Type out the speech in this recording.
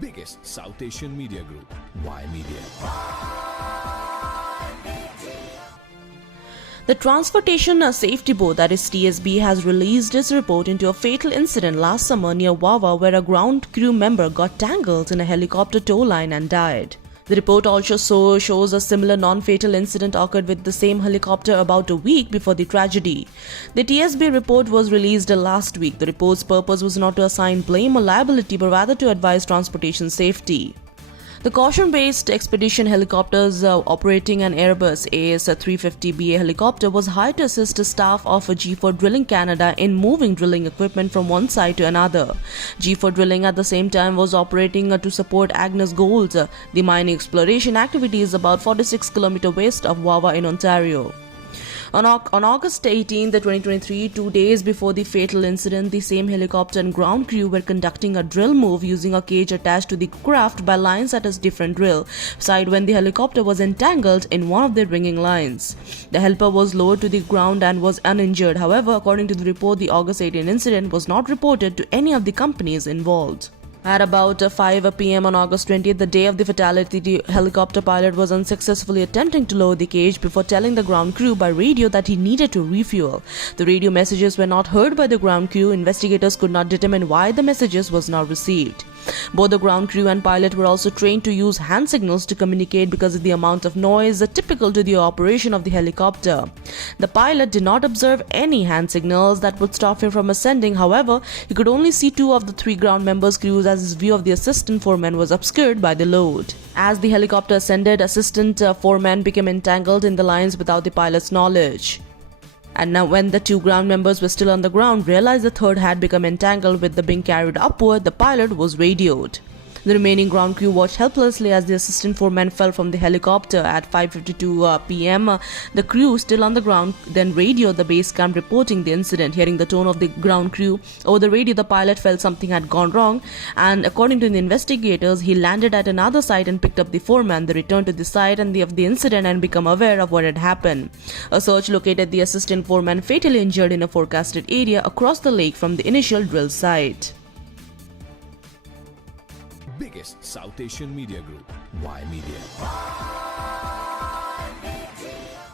biggest South Asian media group, Y Media. The Transportation Safety Board, that is TSB, has released its report into a fatal incident last summer near Wawa where a ground crew member got tangled in a helicopter tow line and died. The report also shows a similar non-fatal incident occurred with the same helicopter about a week before the tragedy. The TSB report was released last week. The report's purpose was not to assign blame or liability but rather to advise transportation safety. The caution-based expedition helicopters operating an Airbus AS350BA helicopter was hired to assist the staff of G4 Drilling Canada in moving drilling equipment from one site to another. G4 Drilling at the same time was operating to support Agnes Gold, the mining exploration activities about 46 km west of Wawa in Ontario. On August 18, 2023, 2 days before the fatal incident, the same helicopter and ground crew were conducting a drill move using a cage attached to the craft by lines at a different drill site when the helicopter was entangled in one of the ringing lines. The helper was lowered to the ground and was uninjured. However, according to the report, the August 18 incident was not reported to any of the companies involved. At about 5 p.m. on August 20th, the day of the fatality, the helicopter pilot was unsuccessfully attempting to lower the cage before telling the ground crew by radio that he needed to refuel. The radio messages were not heard by the ground crew. Investigators could not determine why the messages was not received. Both the ground crew and pilot were also trained to use hand signals to communicate because of the amount of noise typical to the operation of the helicopter. The pilot did not observe any hand signals that would stop him from ascending. However, he could only see 2 of the 3 ground members' crews as his view of the assistant foreman was obscured by the load. As the helicopter ascended, assistant foreman became entangled in the lines without the pilot's knowledge. And now when the 2 ground members were still on the ground, realized the third had become entangled with the being carried upward, the pilot was radioed. The remaining ground crew watched helplessly as the assistant foreman fell from the helicopter. At 5:52 p.m., the crew, still on the ground, then radioed the base camp reporting the incident. Hearing the tone of the ground crew over the radio, the pilot felt something had gone wrong, and according to the investigators, he landed at another site and picked up the foreman. They returned to the site of the incident and become aware of what had happened. A search located the assistant foreman fatally injured in a forecasted area across the lake from the initial drill site. Biggest South Asian media group, Y Media.